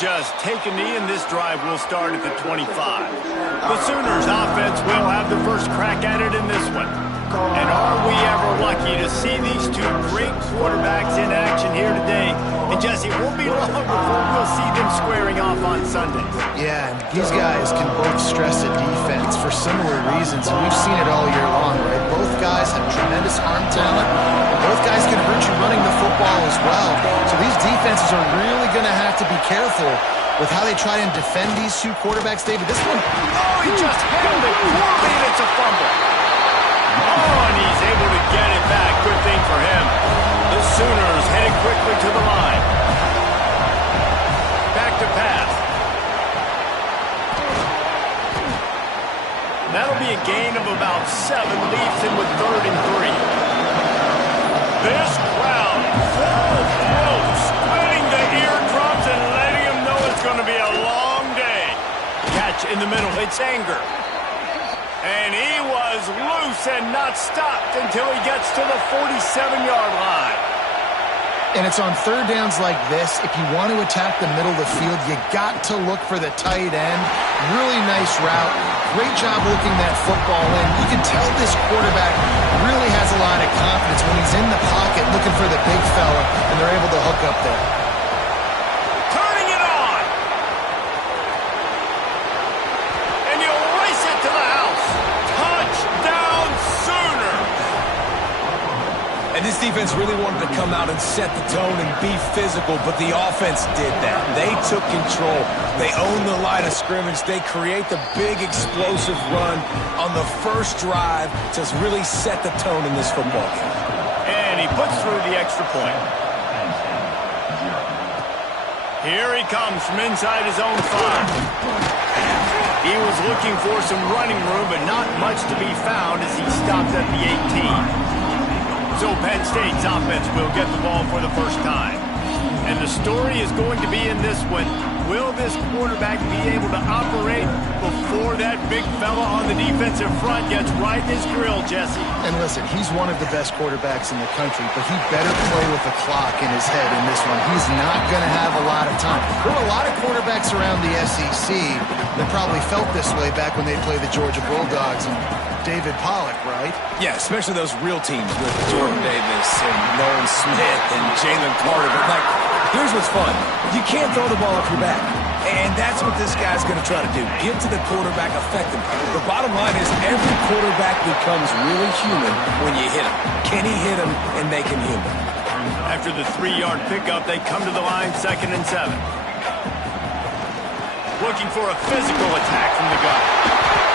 just take a knee, and this drive will start at the 25. The Sooners offense will have the first crack at it in this one. And are we ever lucky to see these two great quarterbacks in action here today? And Jesse, it won't be long before we'll see them squaring off on Sunday. Yeah, and these guys can both stress a defense for similar reasons, and we've seen it all year long, right? Both guys have tremendous arm talent. Both guys can hurt you running the football as well. So these defenses are really going to have to be careful with how they try and defend these two quarterbacks. David, this one... Oh, he just held it poorly, and it's a fumble. Oh, and he's able to get it back. Good thing for him. The Sooners heading quickly to the line. Back to pass. That'll be a gain of about 7. Leaves him with 3rd and 3. This crowd full throat, splitting the eardrums and letting him know it's going to be a long day. Catch in the middle. It's Anger. And he was loose and not stopped until he gets to the 47-yard line. And it's on third downs like this. If you want to attack the middle of the field, you got to look for the tight end. Really nice route. Great job looking that football in. You can tell this quarterback really has a lot of confidence when he's in the pocket looking for the big fella, and they're able to hook up there. Turning it on. And he'll race it to the house. Touchdown Sooners. And this defense really wanted to come out and set the tone and be physical, but the offense did that. They took control. They owned the line of scrimmage. They create the big explosive run on the first drive to really set the tone in this football game. And he puts through the extra point. Here he comes from inside his own 5. He was looking for some running room, but not much to be found as he stopped at the 18. So Penn State's offense will get the ball for the first time. And the story is going to be in this one. Will this quarterback be able to operate before that big fella on the defensive front gets right in his grill, Jesse? And listen, he's one of the best quarterbacks in the country, but he better play with the clock in his head in this one. He's not going to have a lot of time. There are a lot of quarterbacks around the SEC that probably felt this way back when they played the Georgia Bulldogs and David Pollock, right? Yeah, especially those real teams with Jordan Davis and Nolan Smith and Jalen Carter. But, like, here's what's fun. You can't throw the ball off your back. And that's what this guy's going to try to do. Get to the quarterback, affect him. The bottom line is every quarterback becomes really human when you hit him. Can he hit him and make him human? After the 3-yard pickup, they come to the line 2nd and 7. Looking for a physical attack from the gun.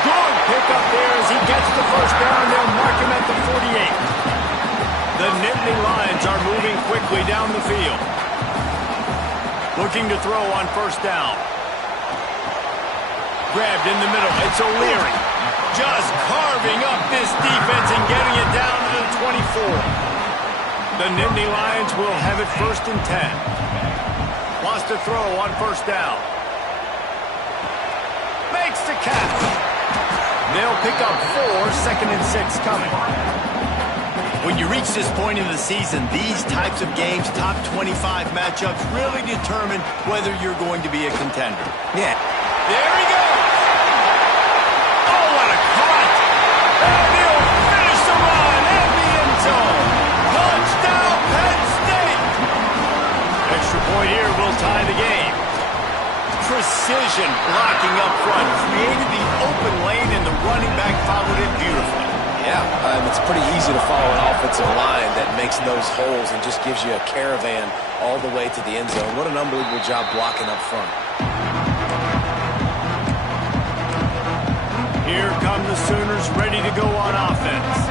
Good pickup there as he gets the first down. They'll mark him at the 48. The Nittany Lions are moving quickly down the field. Looking to throw on first down. Grabbed in the middle. It's O'Leary. Just carving up this defense and getting it down to the 24. The Nittany Lions will have it 1st and 10. Wants to throw on first down. Makes the catch. They'll pick up 4, 2nd and 6 coming. When you reach this point in the season, these types of games, top 25 matchups, really determine whether you're going to be a contender. Yeah. There he goes. Oh, what a cut. And he'll finish the run in the end zone. Touchdown, Penn State. Extra point here will tie the game. Precision blocking up front, created the open lane, and the running back followed it beautifully. Yeah, it's pretty easy to follow an offensive line that makes those holes and just gives you a caravan all the way to the end zone. What an unbelievable job blocking up front. Here come the Sooners ready to go on offense.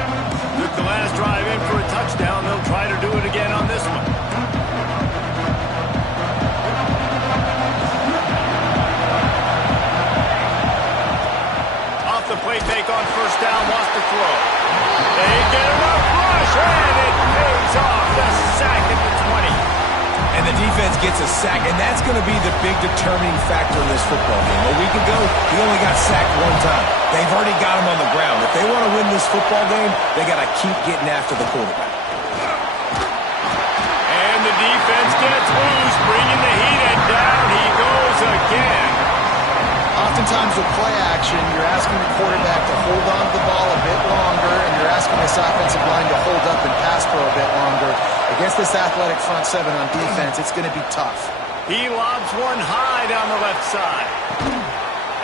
Took the last drive in for a touchdown. They'll try to do it again on this one. The play fake on first down, wants to throw. They get a rough rush, and it pays off. The sack at the 20. And the defense gets a sack, and that's going to be the big determining factor in this football game. A week ago, he only got sacked 1 time. They've already got him on the ground. If they want to win this football game, they got to keep getting after the quarterback. And the defense gets loose, bringing the heat, and down he goes throws again. Oftentimes with play action, you're asking the quarterback to hold on to the ball a bit longer, and you're asking this offensive line to hold up and pass pro a bit longer. Against this athletic front seven on defense, it's going to be tough. He lobs one high down the left side.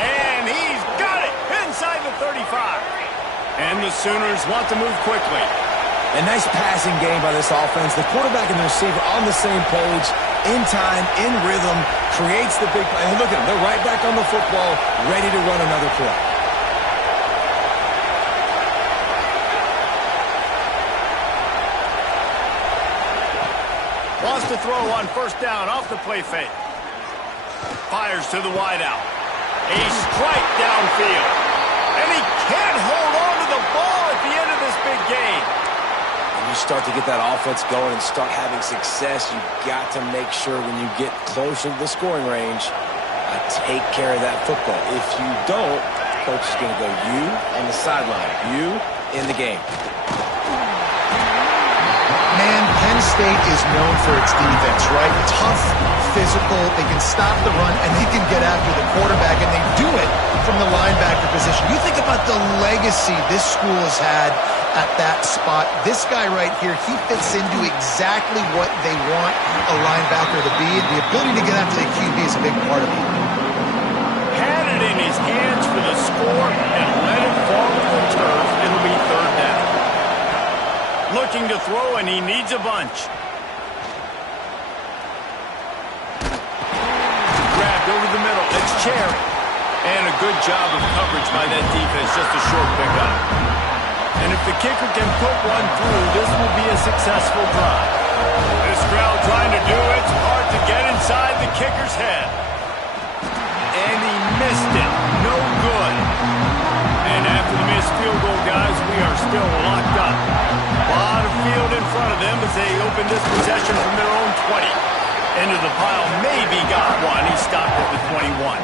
And he's got it inside the 35. And the Sooners want to move quickly. A nice passing game by this offense. The quarterback and the receiver on the same page, in time, in rhythm, creates the big play. And look at them. They're right back on the football, ready to run another play. Wants to throw on first down off the play fake. Fires to the wideout. A strike downfield. And he can't hold on to the ball at the end of this big game. When you start to get that offense going and start having success, you've got to make sure when you get closer to the scoring range, take care of that football. If you don't, coach is going to go you on the sideline, you in the game. Man, Penn State is known for its defense, right? Tough, physical, they can stop the run, and they can get after the quarterback, and they do it from the linebacker position. You think about the legacy this school has had at that spot. This guy right here, he fits into exactly what they want a linebacker to be, and the ability to get after the QB is a big part of it. Had it in his hands for the score and let it fall to the turf. It'll be third down. Looking to throw, and he needs a bunch. Grabbed over the middle. It's Cherry. And a good job of coverage by that defense. Just a short pickup. And if the kicker can put one through, this will be a successful drive. This crowd trying to do its part to get inside the kicker's head. And he missed it. No good. And after the missed field goal, guys, we are still locked up. A lot of field in front of them as they open this possession from their own 20. Into the pile, maybe got one. He stopped at the 21.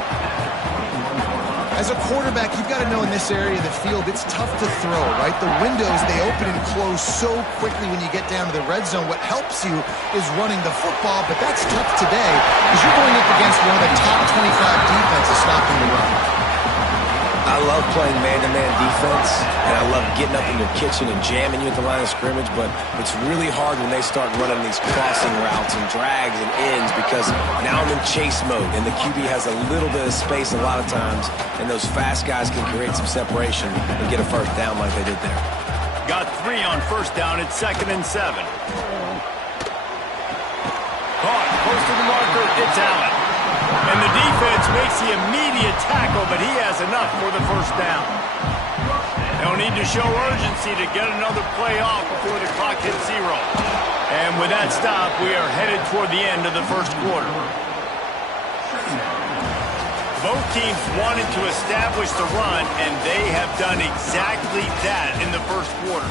As a quarterback, you've got to know in this area of the field, it's tough to throw, right? The windows, they open and close so quickly when you get down to the red zone. What helps you is running the football, but that's tough today because you're going up against one of the top 25 defenses stopping the run. I love playing man-to-man defense, and I love getting up in your kitchen and jamming you at the line of scrimmage, but it's really hard when they start running these crossing routes and drags and ends because now I'm in chase mode, and the QB has a little bit of space a lot of times, and those fast guys can create some separation and get a first down like they did there. Got 3 on first down. It's 2nd and 7. Caught, close to the marker. It's Allen. And the defense makes the immediate tackle, but he has enough for the first down. They'll need to show urgency to get another play off before the clock hits 0. And with that stop, we are headed toward the end of the first quarter. Both teams wanted to establish the run, and they have done exactly that in the first quarter.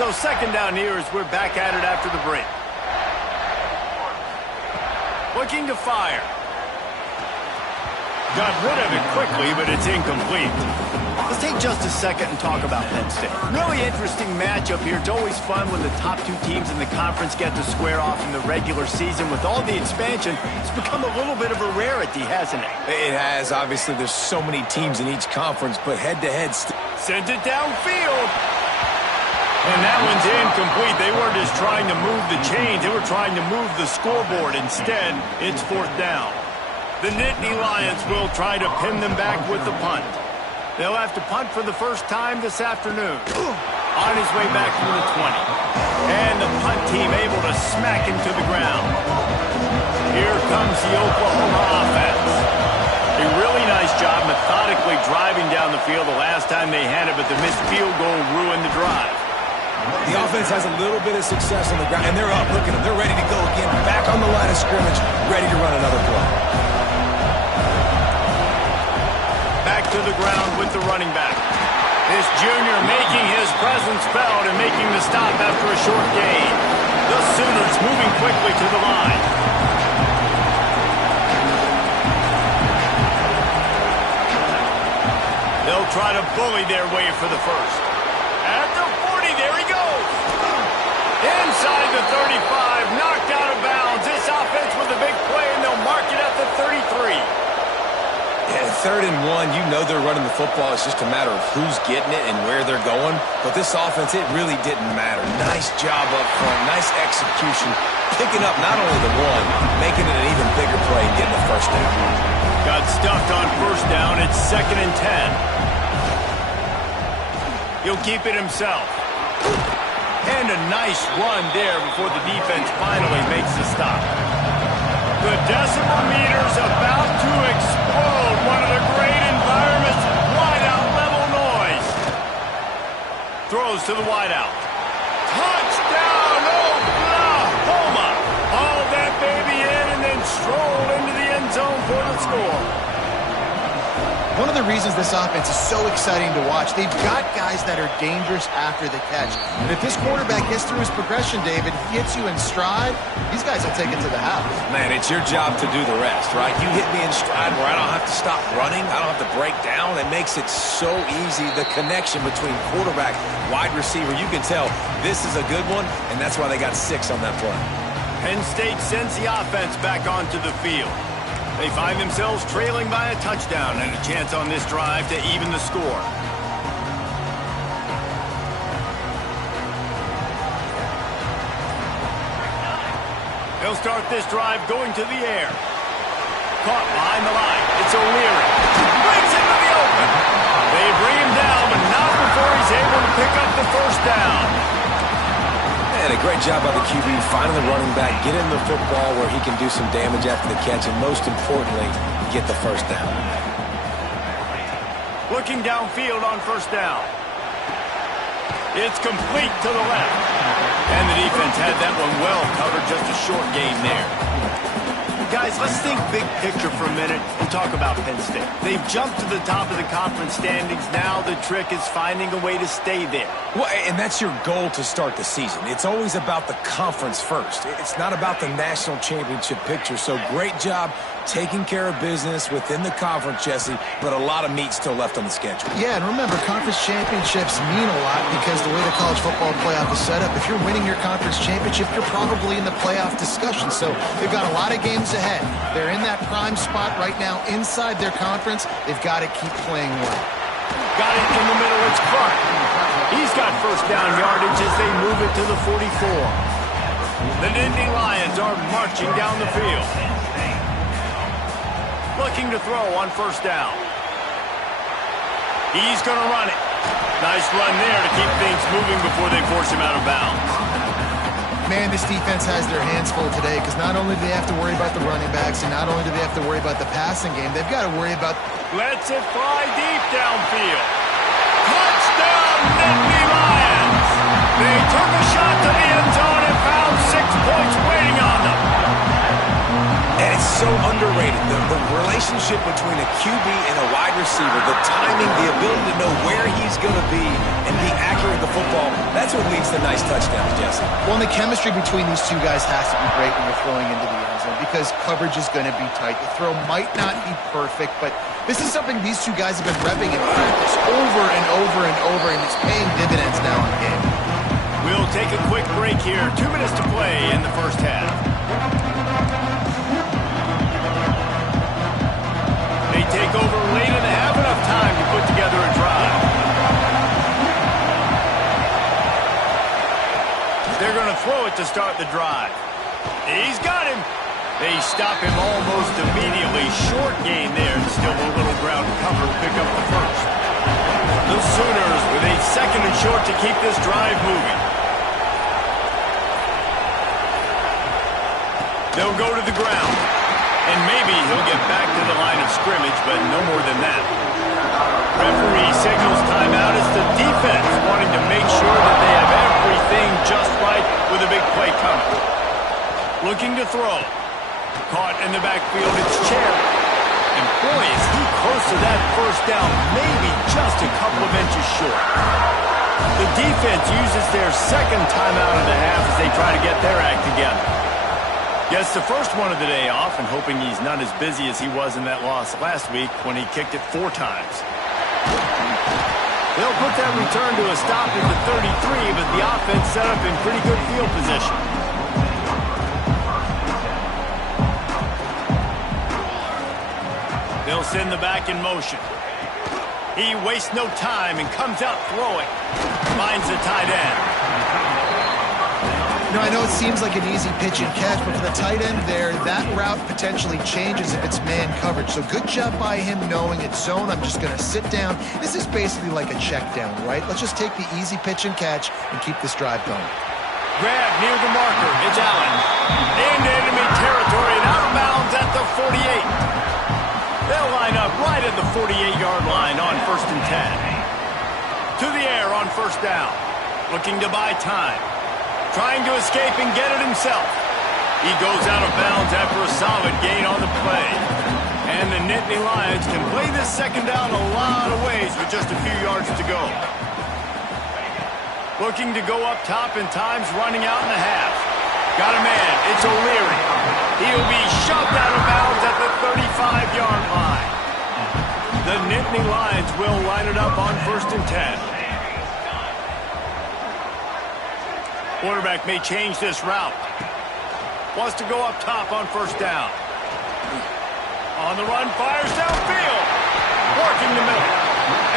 So 2nd down here as we're back at it after the break. Looking to fire. Got rid of it quickly, but it's incomplete. Let's take just a second and talk about Penn State. Really interesting matchup here. It's always fun when the top 2 teams in the conference get to square off in the regular season. With all the expansion, it's become a little bit of a rarity, hasn't it? It has. Obviously, there's so many teams in each conference, but head-to-head... Sent it downfield. And that one's incomplete. They weren't just trying to move the chains. They were trying to move the scoreboard. Instead, it's 4th down. The Nittany Lions will try to pin them back with the punt. They'll have to punt for the first time this afternoon. On his way back from the 20. And the punt team able to smack him to the ground. Here comes the Oklahoma offense. A really nice job methodically driving down the field the last time they had it, but the missed field goal ruined the drive. The offense has a little bit of success on the ground, and they're up. Look at them. They're ready to go again. Back on the line of scrimmage, ready to run another play. Back to the ground with the running back. This junior making his presence felt and making the stop after a short gain. The Sooners moving quickly to the line. They'll They'll try to bully their way for the first. At the 40, there he goes. Inside the 35, knocked out of bounds. This offense with a big play, and they'll mark it at the 33. Yeah, 3rd and 1, you know they're running the football. It's just a matter of who's getting it and where they're going. But this offense, it really didn't matter. Nice job up front, nice execution, picking up not only the one, making it an even bigger play and getting the first down. Got stuffed on first down. It's 2nd and 10. He'll keep it himself. And a nice run there before the defense finally makes the stop. The decimal meter's about to explode. One of the great environments. Wideout level noise. Throws to the wideout. Touchdown, Oklahoma! Hauled that baby in and then strolled into the end zone for the score. One of the reasons this offense is so exciting to watch, they've got guys that are dangerous after the catch. And if this quarterback gets through his progression, David, he hits you in stride, these guys will take it to the house. Man, it's your job to do the rest, right? You hit me in stride where I don't have to stop running. I don't have to break down. It makes it so easy. The connection between quarterback, wide receiver, you can tell this is a good one, and that's why they got 6 on that play. Penn State sends the offense back onto the field. They find themselves trailing by a touchdown and a chance on this drive to even the score. They'll start this drive going to the air. Caught behind the line. It's O'Leary. Breaks into the open. They bring him down, but not before he's able to pick up the first down. And a great job by the QB finding the running back, get him the football where he can do some damage after the catch, and most importantly, get the first down. Looking downfield on first down. It's complete to the left. And the defense had that one well covered, just a short gain there. Guys, let's think big picture for a minute and talk about Penn State. They've jumped to the top of the conference standings. Now the trick is finding a way to stay there. Well, and that's your goal to start the season. It's always about the conference first. It's not about the national championship picture. So great job taking care of business within the conference, Jesse, but a lot of meat still left on the schedule. Yeah, and remember, conference championships mean a lot because the way the college football playoff is set up, if you're winning your conference championship, you're probably in the playoff discussion. So they've got a lot of games ahead. They're in that prime spot right now inside their conference. They've got to keep playing well. Got it in the middle. It's Clark. He's got first down yardage as they move it to the 44. The Nittany Lions are marching down the field. Looking to throw on first down. He's going to run it. Nice run there to keep things moving before they force him out of bounds. Man, this defense has their hands full today because not only do they have to worry about the running backs and not only do they have to worry about the passing game, they've got to worry about... Lets it fly deep downfield. Touchdown, Nittany Lions! They took a shot to the end zone and found 6 points waiting on them. And it's so underrated. The relationship between a QB and a wide receiver, the timing, the ability to know where he's going to be and be accurate with the football, that's what leads to nice touchdowns, Jesse. Well, and the chemistry between these two guys has to be great when you're throwing into the end zone because coverage is going to be tight. The throw might not be perfect, but this is something these two guys have been repping in practice over and over and over, and it's paying dividends now in game. We'll take a quick break here. 2 minutes to play in the first half. They take over late and have enough time to put together a drive. They're going to throw it to start the drive. He's got him. They stop him almost immediately. Short gain there. Still a little ground to cover to pick up the first. The Sooners with a 2nd and short to keep this drive moving. They'll go to the ground. And maybe he'll get back to the line of scrimmage, but no more than that. Referee signals timeout as the defense wanting to make sure that they have everything just right with a big play coming. Looking to throw. Caught in the backfield, it's Cherry. And boy, is he close to that first down, maybe just a couple of inches short. The defense uses their 2nd timeout of the half as they try to get their act together. Gets the first one of the day off and hoping he's not as busy as he was in that loss last week when he kicked it 4 times. They'll put that return to a stop at the 33, but the offense set up in pretty good field position. They'll send the back in motion. He wastes no time and comes out throwing. Finds the tight end. You know, I know it seems like an easy pitch and catch, but for the tight end there, that route potentially changes if it's man coverage. So good job by him knowing it's zone. I'm just going to sit down. This is basically like a check down, right? Let's just take the easy pitch and catch and keep this drive going. Grab near the marker. It's Allen. Into enemy territory and out of bounds at the 48. They'll line up right at the 48-yard line on 1st and 10. To the air on 1st down. Looking to buy time. Trying to escape and get it himself. He goes out of bounds after a solid gain on the play. And the Nittany Lions can play this 2nd down a lot of ways with just a few yards to go. Looking to go up top and time's running out in the half. Got a man. It's O'Leary. He'll be shoved out of bounds at the 35-yard line. The Nittany Lions will line it up on 1st and 10. Quarterback may change this route. Wants to go up top on 1st down. On the run, fires downfield. Working the middle.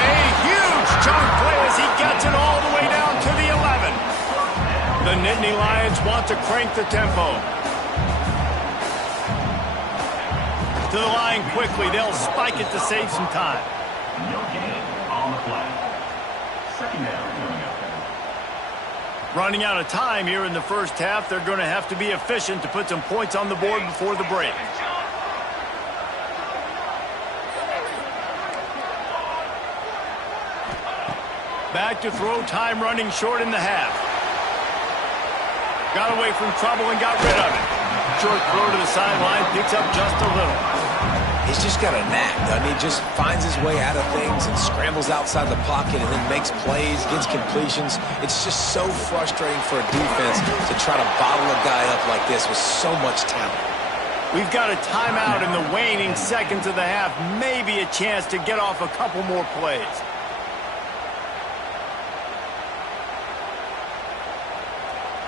A huge chunk play as he gets it all the way down to the 11. The Nittany Lions want to crank the tempo. To the line quickly. They'll spike it to save some time. No gain on the play. 2nd down. Running out of time here in the 1st half. They're going to have to be efficient to put some points on the board before the break. Back to throw, time running short in the half. Got away from trouble and got rid of it. Short throw to the sideline, picks up just a little. He's just got a knack, doesn't he? Just finds his way out of things and scrambles outside the pocket and then makes plays, gets completions. It's just so frustrating for a defense to try to bottle a guy up like this with so much talent. We've got a timeout in the waning seconds of the half. Maybe a chance to get off a couple more plays.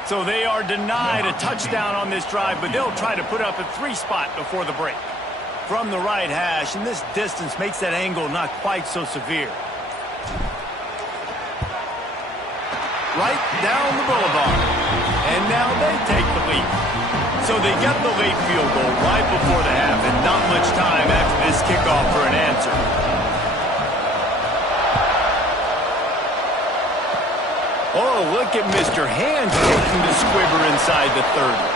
So they are denied a touchdown on this drive, but they'll try to put up a 3 spot before the break. From the right hash, and this distance makes that angle not quite so severe. Right down the boulevard. And now they take the lead. So they get the late field goal right before the half, and not much time after this kickoff for an answer. Oh, look at Mr. Hands taking the squibber inside the 30.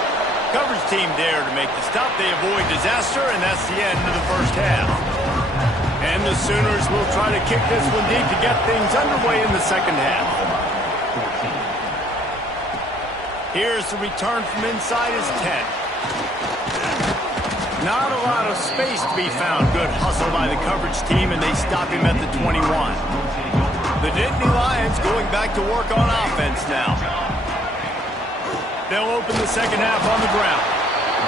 Coverage team there to make the stop. They avoid disaster, and that's the end of the 1st half. And the Sooners will try to kick this one deep to get things underway in the 2nd half. Here's the return from inside his 10. Not a lot of space to be found. Good hustle by the coverage team, and they stop him at the 21. The Nittany Lions going back to work on offense now. They'll open the 2nd half on the ground.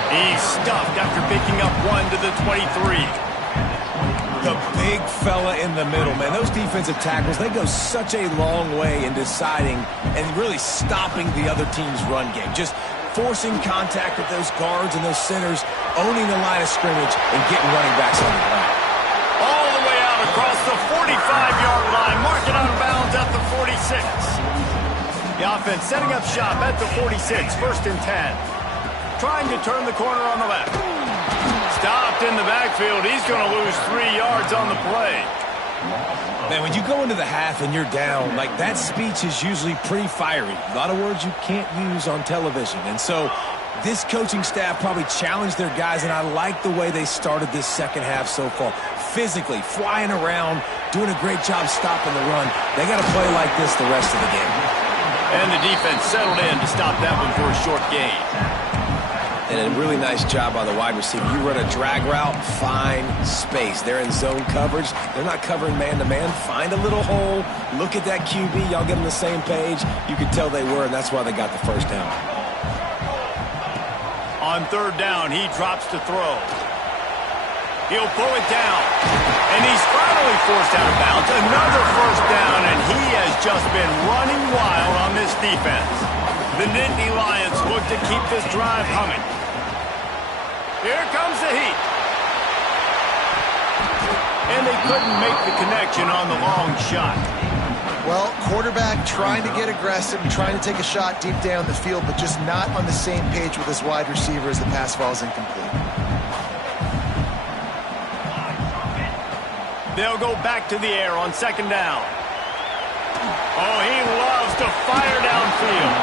He's stuffed after picking up 1 to the 23. The big fella in the middle, man. Those defensive tackles, they go such a long way in deciding and really stopping the other team's run game. Just forcing contact with those guards and those centers, owning the line of scrimmage, and getting running backs on the ground. All the way out across the 45-yard line, marking out of bounds at the 46. The offense setting up shop at the 46, 1st and 10. Trying to turn the corner on the left. Stopped in the backfield. He's going to lose 3 yards on the play. Man, when you go into the half and you're down, like that speech is usually pretty fiery. A lot of words you can't use on television. And so this coaching staff probably challenged their guys, and I like the way they started this 2nd half so far. Physically, flying around, doing a great job stopping the run. They got to play like this the rest of the game. And the defense settled in to stop that one for a short gain. And a really nice job by the wide receiver. You run a drag route, find space. They're in zone coverage. They're not covering man-to-man. Find a little hole. Look at that QB. Y'all get on the same page. You could tell they were, and that's why they got the 1st down. On 3rd down, he drops to throw. He'll pull it down. And he's finally forced out of bounds. Another first down, and he has just been running wild on this defense. The Nittany Lions look to keep this drive humming. Here comes the heat. And they couldn't make the connection on the long shot. Well, quarterback trying to get aggressive and trying to take a shot deep down the field, but just not on the same page with his wide receiver as the pass falls incomplete. They'll go back to the air on second down. Oh, he loves to fire downfield.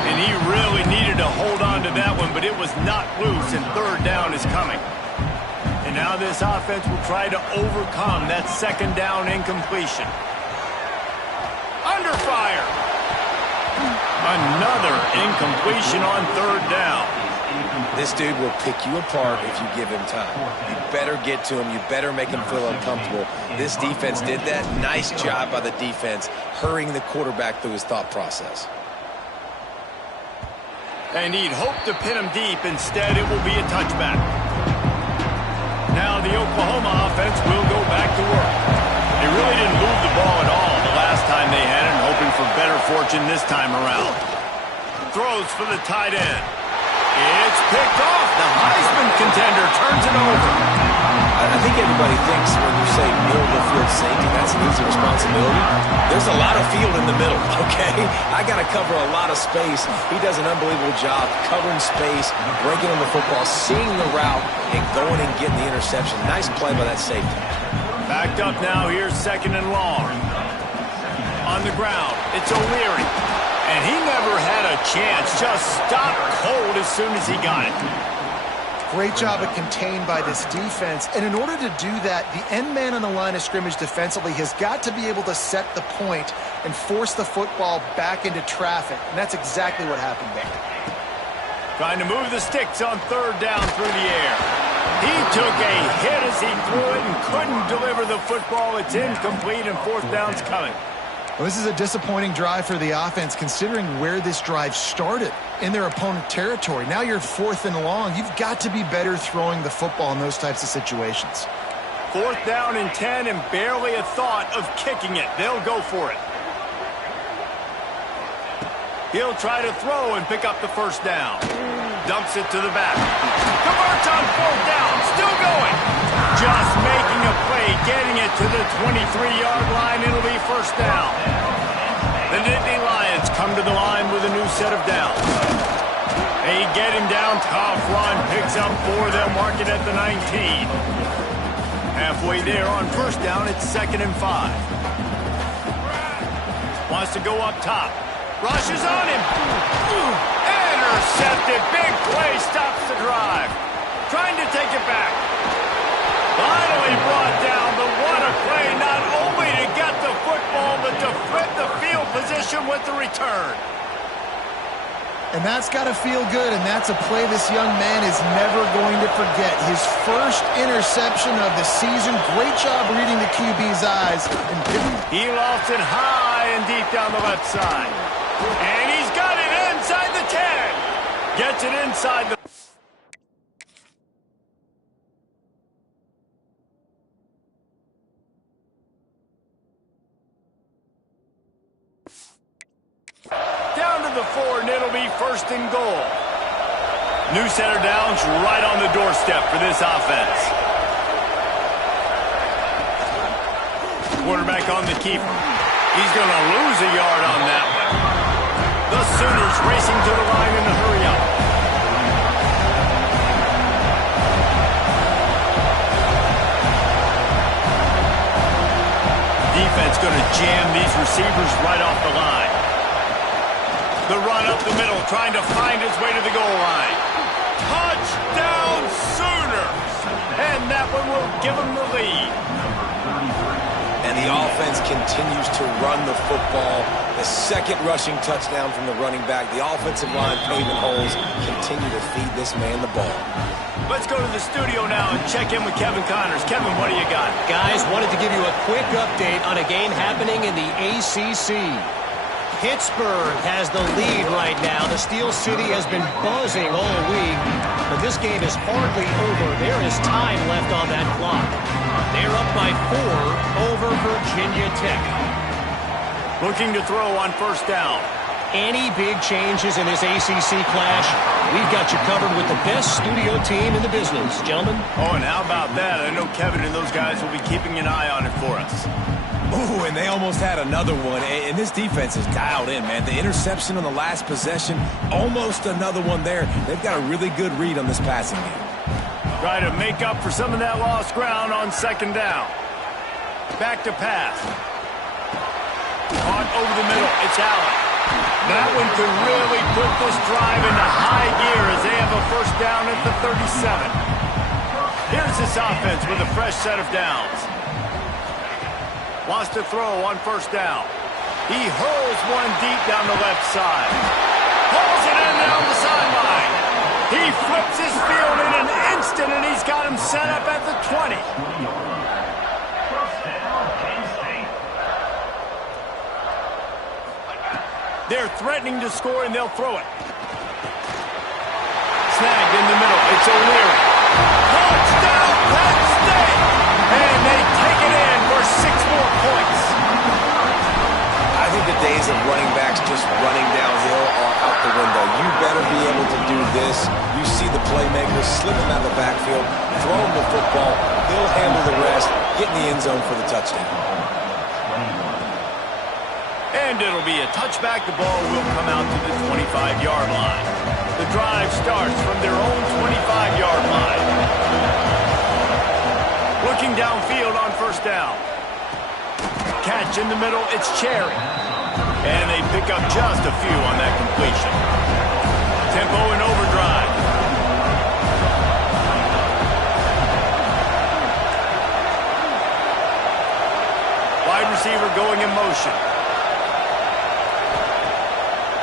And he really needed to hold on to that one, but it was not loose, and third down is coming. And now this offense will try to overcome that second down incompletion. Under fire. Another incompletion on third down. This dude will pick you apart if you give him time. You better get to him. You better make him feel uncomfortable. This defense did that. Nice job by the defense, hurrying the quarterback through his thought process. And he'd hoped to pin him deep. Instead, it will be a touchback. Now the Oklahoma offense will go back to work. They really didn't move the ball at all the last time they had it, hoping for better fortune this time around. Throws for the tight end. It's picked off. The Heisman contender turns it over. I think everybody thinks when you say middle of the field safety, that's an easy responsibility. There's a lot of field in the middle, okay? I got to cover a lot of space. He does an unbelievable job covering space, breaking on the football, seeing the route, and going and getting the interception. Nice play by that safety. Backed up now. Here's second and long. On the ground, it's O'Leary. And he never had a chance. Just stopped cold as soon as he got it. Great job of contained by this defense. And in order to do that, the end man on the line of scrimmage defensively has got to be able to set the point and force the football back into traffic. And that's exactly what happened there. Trying to move the sticks on third down through the air. He took a hit as he threw it and couldn't deliver the football. It's incomplete, and fourth down's coming. Well, this is a disappointing drive for the offense considering where this drive started in their opponent territory. Now you're fourth and long. You've got to be better throwing the football in those types of situations. Fourth down and 10 and barely a thought of kicking it. They'll go for it. He'll try to throw and pick up the first down. Dumps it to the back. Converts on fourth down. Still going. Just making a play, getting it to the 23-yard line. It'll be first down. The Nittany Lions come to the line with a new set of downs. They get him down. Tough run. Picks up 4. They'll mark it at the 19. Halfway there on first down, it's 2nd and 5. Wants to go up top. Rushes on him. Intercepted. Big play. Stops the drive. Trying to take it back. Finally brought down, but what a play. Not only to get the football, but to flip the field position with the return. And that's got to feel good, and that's a play this young man is never going to forget. His first interception of the season. Great job reading the QB's eyes. He lofts it high and deep down the left side. And he's got it inside the 10. Gets it inside the... Down to the 4, and it'll be first and goal. New set of downs right on the doorstep for this offense. Quarterback on the keeper. He's going to lose a yard on that one. The Sooners racing to the line in a hurry up. Defense going to jam these receivers right off the line. The run up the middle, trying to find his way to the goal line. Touchdown Sooners! And that one will give him the lead. And the offense continues to run the football. The second rushing touchdown from the running back. The offensive line paving holes. Continue to feed this man the ball. Let's go to the studio now and check in with Kevin Connors. Kevin, what do you got? Guys, wanted to give you a quick update on a game happening in the ACC. Pittsburgh has the lead right right now. The Steel City has been buzzing all week, but this game is hardly over. There is time left on that clock. They're up by 4 over Virginia Tech. Looking to throw on first down. Any big changes in this ACC clash, we've got you covered with the best studio team in the business, gentlemen. Oh, and how about that? I know Kevin and those guys will be keeping an eye on it for us. Ooh, and they almost had another one. And this defense is dialed in, man. The interception on the last possession, almost another one there. They've got a really good read on this passing game. Try to make up for some of that lost ground on second down. Back to pass. Caught over the middle. It's Allen. That one could really put this drive into high gear as they have a first down at the 37. Here's this offense with a fresh set of downs. Wants to throw on first down. He hurls one deep down the left side. Pulls it in down the sideline. He flips his field in an instant, and he's got him set up at the 20. They're threatening to score, and they'll throw it. Snagged in the middle. It's O'Leary. Touchdown, Penn State! And they take it in for 6 more points. I think the days of running backs just running downhill are out the window. You better be able to do this. You see the playmakers slipping out of the backfield, throw him the football. He'll handle the rest, get in the end zone for the touchdown. And it'll be a touchback. The ball will come out to the 25-yard line. The drive starts from their own 25-yard line. Looking downfield on first down. Catch in the middle. It's Cherry. And they pick up just a few on that completion. Tempo and overdrive. Wide receiver going in motion.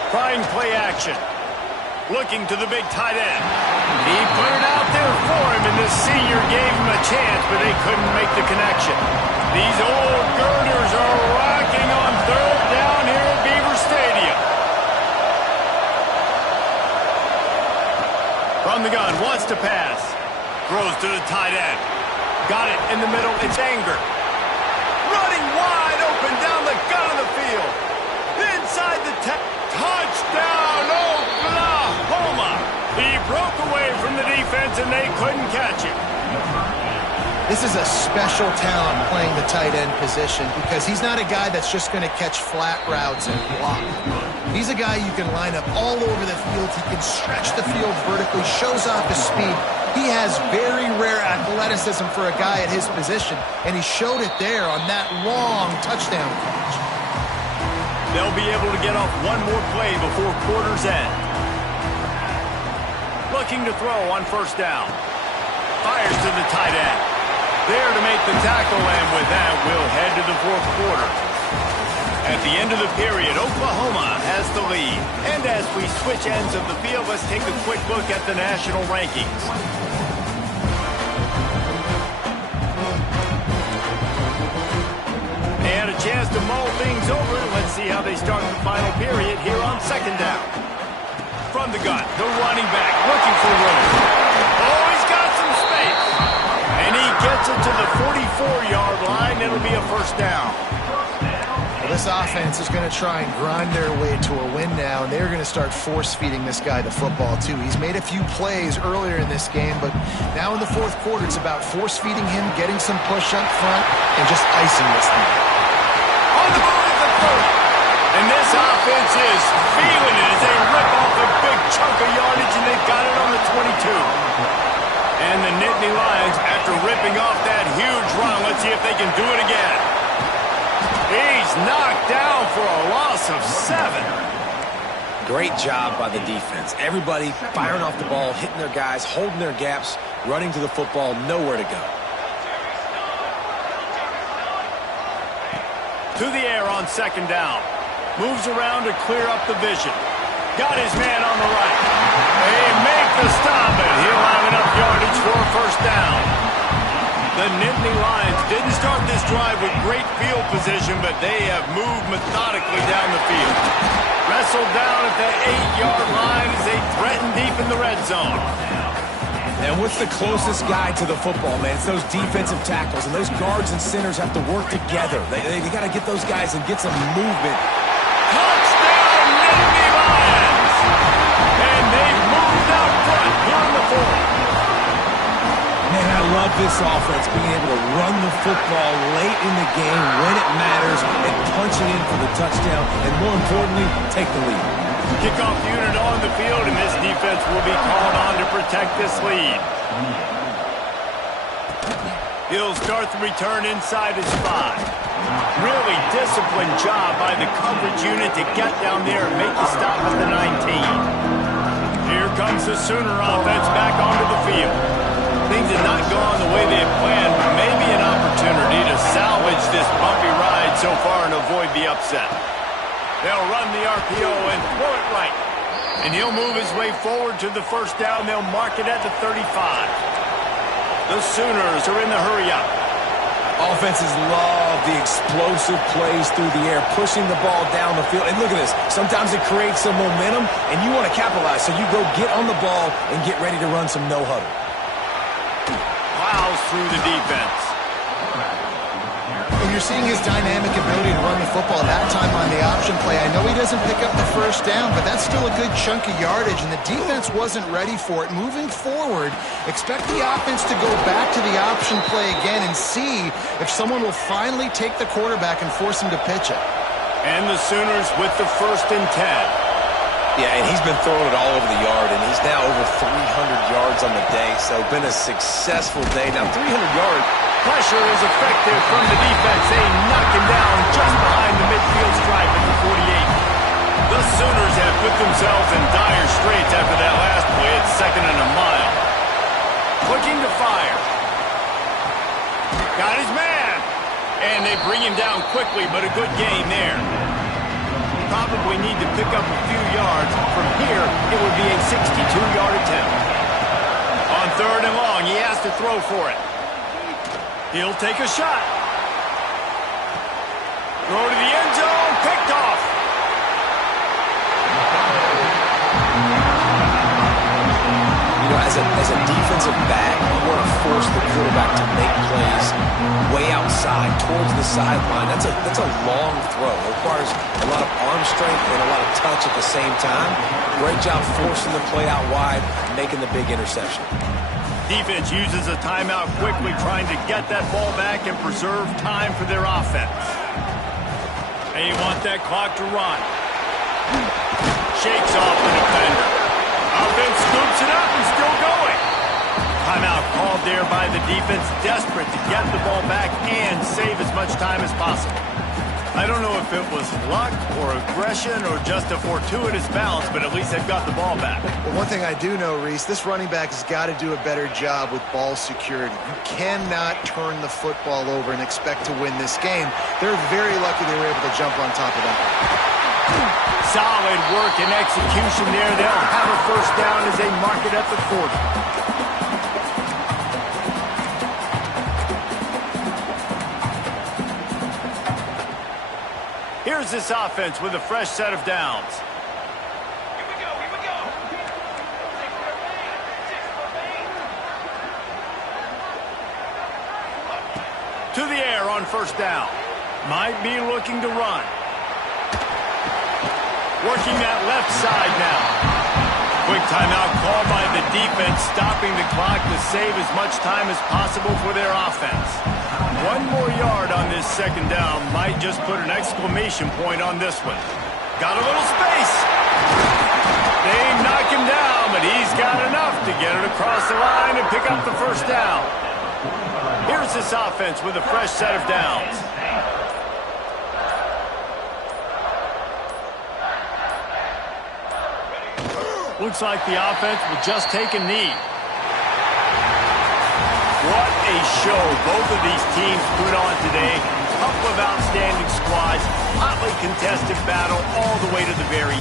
Trying play action. Looking to the big tight end. He put it out there for him, and the senior gave him a chance, but they couldn't make the connection. These old girders are rocking on third down here at Beaver Stadium. From the gun, wants to pass. Throws to the tight end. Got it in the middle. It's Anger. Running wide open down the gun of the field. Inside the touchdown, Oklahoma! He broke away from the defense, and they couldn't catch him. This is a special talent playing the tight end position because he's not a guy that's just going to catch flat routes and block. He's a guy you can line up all over the field. He can stretch the field vertically, shows off his speed. He has very rare athleticism for a guy at his position, and he showed it there on that long touchdown catch. They'll be able to get off one more play before quarter's end. Looking to throw on first down. Fires to the tight end. There to make the tackle, and with that, we'll head to the fourth quarter. At the end of the period, Oklahoma has the lead. And as we switch ends of the field, let's take a quick look at the national rankings. And a chance to mull things over. Let's see how they start the final period here on second down. From the gun, the running back looking for room. Oh, he's got some space. And he gets it to the 44-yard line. It'll be a first down. Well, this offense is going to try and grind their way to a win now, and they're going to start force-feeding this guy the football, too. He's made a few plays earlier in this game, but now in the fourth quarter, it's about force-feeding him, getting some push up front, and just icing this thing. On the move at the 30. And this offense is feeling it as they rip off a big chunk of yardage, and they've got it on the 22. And the Nittany Lions, after ripping off that huge run, let's see if they can do it again. He's knocked down for a loss of 7. Great job by the defense. Everybody firing off the ball, hitting their guys, holding their gaps, running to the football, nowhere to go. To the air on second down. Moves around to clear up the vision. Got his man on the right. They make the stop, and he'll have enough yardage for a first down. The Nittany Lions didn't start this drive with great field position, but they have moved methodically down the field. Wrestled down at the 8-yard line as they threaten deep in the red zone. And what's the closest guy to the football, man? It's those defensive tackles, and those guards and centers have to work together. They got to get those guys and get some movement. Touchdown, Nittany Lions! And they've moved out front here in the fourth. Man, I love this offense, being able to run the football late in the game when it matters and punching in for the touchdown, and more importantly, take the lead. Kickoff unit on the field, and this defense will be called on to protect this lead. He'll start the return inside his 5. Really disciplined job by the coverage unit to get down there and make the stop at the 19. Here comes the Sooner offense back onto the field. Things did not go on the way they had planned, but maybe an opportunity to salvage this bumpy ride so far and avoid the upset. They'll run the RPO and throw it right. And he'll move his way forward to the first down. They'll mark it at the 35. The Sooners are in the hurry-up. Offenses love the explosive plays through the air, pushing the ball down the field. And look at this. Sometimes it creates some momentum, and you want to capitalize. So you go get on the ball and get ready to run some no-huddle. Plows through the defense. And you're seeing his dynamic ability to run the football that time on the option play. I know he doesn't pick up the first down, but that's still a good chunk of yardage, and the defense wasn't ready for it. Moving forward, expect the offense to go back to the option play again and see if someone will finally take the quarterback and force him to pitch it. And the Sooners with the 1st and 10. Yeah, and he's been throwing it all over the yard, and he's now over 300 yards on the day, so been a successful day. Now, 300 yards. Pressure is effective from the defense. They knock him down just behind the midfield stripe at the 48. The Sooners have put themselves in dire straits after that last play at 2nd and a mile. Looking to fire. Got his man. And they bring him down quickly, but a good gain there. Probably need to pick up a few yards. From here, it would be a 62-yard attempt. On 3rd and long, he has to throw for it. He'll take a shot. Throw to the end zone, picked off. You know, as a defensive back, you want to force the quarterback to make plays way outside, towards the sideline. That's a long throw. It requires a lot of arm strength and a lot of touch at the same time. Great job forcing the play out wide, making the big interception. Defense uses a timeout quickly, trying to get that ball back and preserve time for their offense. They want that clock to run. Shakes off the defender. Offense scoops it up and still going. Timeout called there by the defense, desperate to get the ball back and save as much time as possible. I don't know if it was luck or aggression or just a fortuitous bounce, but at least they've got the ball back. Well, one thing I do know, Reese, this running back has got to do a better job with ball security. You cannot turn the football over and expect to win this game. They're very lucky they were able to jump on top of that. Solid work and execution there. They'll have a first down as they mark it at the 40. Here's this offense with a fresh set of downs. Here we go, here we go. To the air on first down. Might be looking to run. Working that left side now. Quick timeout called by the defense, stopping the clock to save as much time as possible for their offense. One more yard on this second down might just put an exclamation point on this one. Got a little space. They knock him down, but he's got enough to get it across the line and pick up the first down. Here's this offense with a fresh set of downs. Looks like the offense will just take a knee. What a show both of these teams put on today. Couple of outstanding squads, hotly contested battle all the way to the very